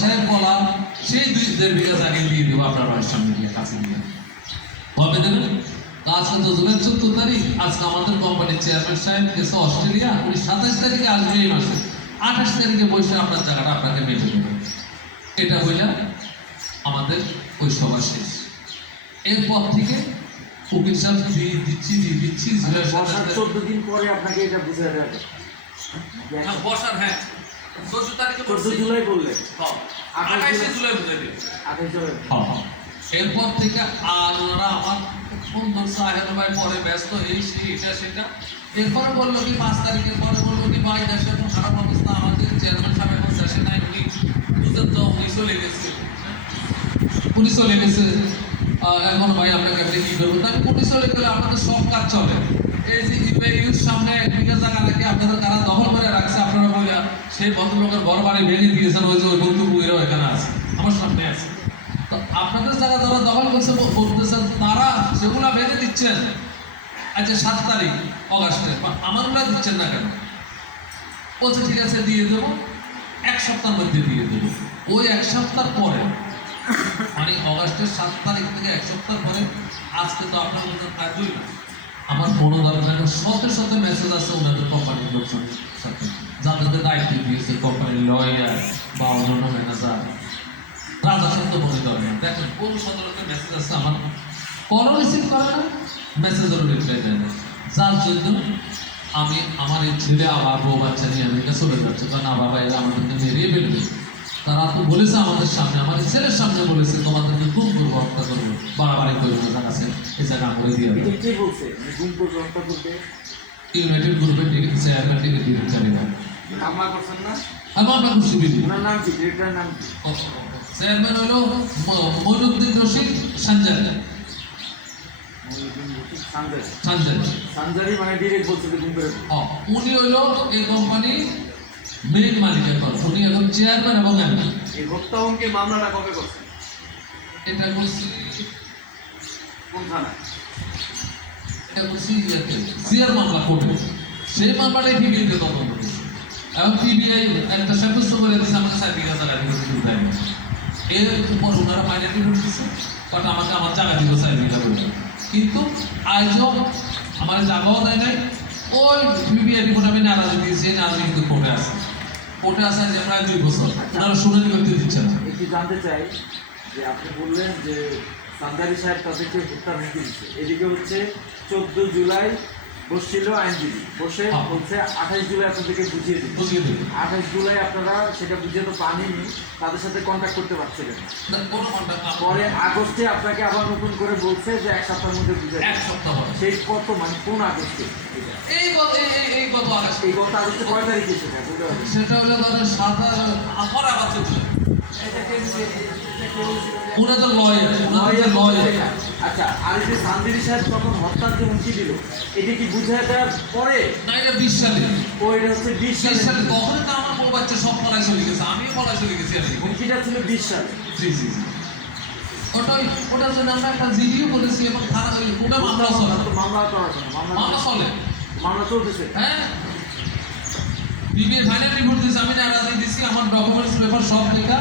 সাহেব বলা সেই 2-1.5 বিঘা জায়গায় দিয়ে দেবো আপনার বাড়ির সামনে দিয়ে কাছে দিয়ে কবে দেবেন? আজকে তো জুলাই 14 তারিখ, আজকে আমাদের কোম্পানির চেয়ারম্যান সাহেব গেছে অস্ট্রেলিয়া, উনি 27 তারিখে আসবে এই মাসে, 28 তারিখে বসে আপনার জায়গাটা আপনাকে মেপে দেবেন। এটা হইলে আমাদের ওই সভা শেষ। এরপর থেকে উকিল সাহেব দিচ্ছি 14 দিন পরে আপনাকে এটা বুঝিয়ে দেবে। বসার, হ্যাঁ 14 তারিখে 14 জুলাই বললে, 28 জুলাই বুঝাই দেবে। 28 জুলাই। এরপর থেকে আর ওরা আমার ফোন ধরছে, আহের ভাই পরে ব্যস্ত এই সেই এটা সেটা। এরপরে বললো কি 5 তারিখের পরে বললো কি ভাই দেশে এখন খারাপ অবস্থা, আমাদের চেয়ারম্যান সাহেব এখন দেশে নাই, উনি বুঝতেন তো উনি চলে গেছে, এখন ভাই আপনাকে আপনি কি করবেন? আমি উনি চলে গেলে আপনাদের সব কাজ চলে। এই যে ইউর সামনে 1 বিঘা জায়গা রাখি আপনাদের কারা দখল করে রাখছে, আপনারা বলে সেই ভদ্রলোকের ঘর বাড়ি ভেঙে দিয়েছেন, ওই যে ওই বন্ধুগুলো এখানে আছে, আমার সামনে আছে। তো আপনাদের জায়গা যারা দখল করছে বলতেছেন, তারা সেগুলা ভেঙে দিচ্ছেন। আচ্ছা 7 তারিখ অগাস্টে আমারগুলা দিচ্ছেন না কেন? বলছে ঠিক আছে দিয়ে দেবো, 1 সপ্তাহের মধ্যে দিয়ে দেবো। ওই 1 সপ্তাহ পরে মানে অগাস্টের 7 তারিখ থেকে 1 সপ্তাহ পরে, আজকে তো আপনার মধ্যে প্রায় 2 মাস, আমার কোনো দরকার শত মেসেজ আছে ওনাদের কোম্পানির লোকজনের সাথে, যাদের দায়িত্ব দিয়েছে কোম্পানির লয়ার বা অন্যান্য ম্যানেজার, রাজা সত্য মনে করেন। দেখেন কোন সতর্কের মেসেজ আছে, আমার কলও রিসিভ করে না, মেসেজেরও রিপ্লাই দেয় না, যার জন্য আমি আমার এই ছেলে আবার বউ বাচ্চা নিয়ে আমেরিকা চলে যাচ্ছে, কারণ না বাবা এরা আমাদেরকে মেরিয়ে ফেলবে। তারা তো বলেছে আমাদের সামনে, আমার ছেলের সামনে বলেছে তোমাদেরকে গুম করবো, হত্যা করবো, বাড়াবাড়ি করবো, আছে এই জায়গা করে দিয়ে দেবে। কে বলছে গুম করবো, হত্যা করবে? ইউনাইটেড গ্রুপের চেয়ারম্যান থেকে ডিরেক্টরিরা মামলা করছেন না? আমি আমরা খুশি বিধি ওনার নাম কি, ডিরেক্টরের নাম কি? চেয়ারম্যান হলো মইনুদ্দিন রশিদ সানজারি। সানজারি মানে ডিরেক্ট বলছে গুম করে। উনি হলো এই কোম্পানি মেইন মালিক, এখন উনি এখন চেয়ারম্যান এবং এমডি। এই হত্যা হুমকির মামলাটা কবে করছেন? এটা করছি কোন থানা? এটা করছি সিআর মামলা কোর্টে, সেই মামলাটাই টিভিতে তদন্ত করছে এবং টিভিআই একটা সাব্যস্ত করে দিচ্ছে আমাকে 4 বিঘা জায়গা দিতে দেয় না। এর উপর ওনারা মাইনারিটি ভোট দিচ্ছে, বাট আমাকে আমার জায়গা দিল 4 বিঘা করে, কিন্তু আজও আমার জায়গাও দেয় নাই। ওই টিভিআই রিপোর্ট আমি নারাজি দিয়েছি, নারাজি কিন্তু কোর্টে আছে, কোর্টে আছে যে প্রায় 2 বছর, ওনারা শুনানি করতে দিচ্ছে না। একটু জানতে চাই যে আপনি বললেন যে সানজারি সাহেব তাদেরকে হত্যা হুমকি দিচ্ছে, এদিকে হচ্ছে 14 জুলাই বসছিল আইনজীবী, বসে বলছে 28 জুলাই আপনাদেরকে বুঝিয়ে দিন। 28 জুলাই আপনারা সেটা বুঝিয়ে তো পাননি, তাদের সাথে কন্ট্যাক্ট করতে পারছিলেন না, কোনো কন্ট্যাক্ট না। পরে আগস্টে আপনাকে আবার নতুন করে বলছে যে 1 সপ্তাহের মধ্যে বুঝিয়ে 1 সপ্তাহ পরে। সেই কত মানে কোন আগস্টে? এই গত আগস্ট, এই গত আগস্টে কয় তারিখে সেটা বুঝতে পারবেন? সেটা হলো ধরেন 7 আমার আবার 14। ওনাদের লয়ার। আচ্ছা, আর এই যে সানজারি সাহেব তখন হত্যার যে হুমকি দিল, এটা কি বুঝিয়ে দেওয়ার পরে? না, এটা 20 সালে। ও এটা হচ্ছে 20 সালে, তখন তো আমার বউ বাচ্চা সব পলায় চলে গেছে, আমিও পলায় চলে গেছি। হুমকিটা ছিল 20 সালে। জি। ওটার জন্য আমরা একটা জিডিও করেছি এবং থানা ওটা মামলা চলে। মামলা করার জন্য মামলা চলে, মামলা চলতেছে। হ্যাঁ, বিবিএ ফাইনাল রিপোর্ট দিয়েছে, আমি নারাজি দিছি, আমার ডকুমেন্টস পেপার সব লেখা।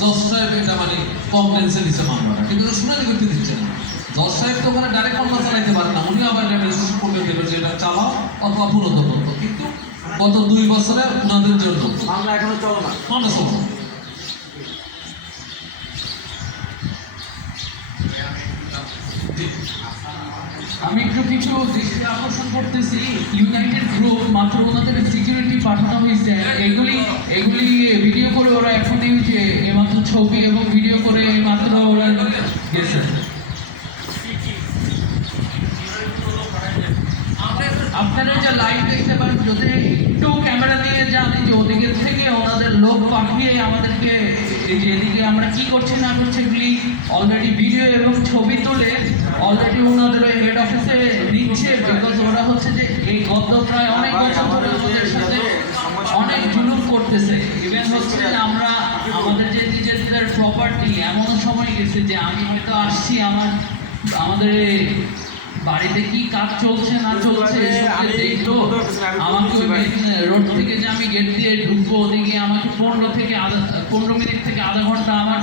জজ সাহেব এটা মানে কমপ্লেন্সে দিচ্ছে মামলাটা, কিন্তু শুনানি করতে দিচ্ছে না। জজ সাহেব তো ওখানে ডাইরেক্ট মামলা চালাইতে পারে না, উনি আবার রেজিস্ট্রেশন করতে দেবে যে এটা চালাও অথবা পুনঃতদন্ত, কিন্তু গত 2 বছরে ওনাদের জন্য মামলা এখনো চলো না, মামলা চলো না। আমি একটু কিছু দৃষ্টি আকর্ষণ করতেছি, ইউনাইটেড গ্রুপ মাত্র ওনাদের সিকিউরিটি পাঠানো হয়েছে, এগুলি ভিডিও করে ওরা এখন যে মাত্র ছবি এবং ভিডিও করে মাত্র ওরা গেছে। আপনারা যে লাইভ দেখতে পারেন, যদি একটু ক্যামেরা নিয়ে যান, যে ওদিকে থেকে ওনাদের লোক পাঠিয়ে আমাদেরকে এই যে এদিকে আমরা কি করছি না করছি এগুলি অলরেডি ভিডিও এবং ছবি তুলে অলরেডি ওনাদের হেড অফিসে দিচ্ছে, বিকজ ওরা হচ্ছে যে এই গত প্রায় অনেক বছর ধরে আমাদের সাথে অনেক জুলুম করতেছে। ইভেন হচ্ছে যে আমরা আমাদের যে নিজেদের প্রপার্টি এমনও সময় গেছে যে আমি হয়তো আসছি আমাদের বাড়িতে কি কাজ চলছে না চলছে আমি দেখলো। আমি আমাকে ওই বলছি ভাই। রোড থেকে যে আমি গেট দিয়ে ঢুকবো ওদিকে আমাকে 15 মিনিট থেকে আধা ঘন্টা আমার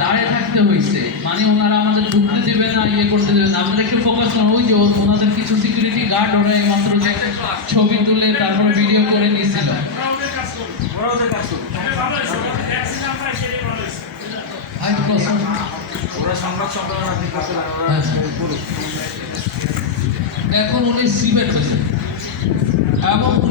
দাঁড়িয়ে থাকতে হয়েছে। মানে ওনারা আমাদের ঢুকতে দেবে না, ইয়ে করতে দেবে না। আপনারা একটু ফোকাস করুন, ওই যে ওনাদের কিছু সিকিউরিটি গার্ড ওরা এই মাত্র যে ছবি তুলে তারপরে ভিডিও করে নিয়েছিল। ওরা ওদের কাজ করবে। ওরা সংবাদ সম্মেলন আপনি করতে পারেন, ওরা করুক। এখন উনি সিমেন্ট হয়েছে এবং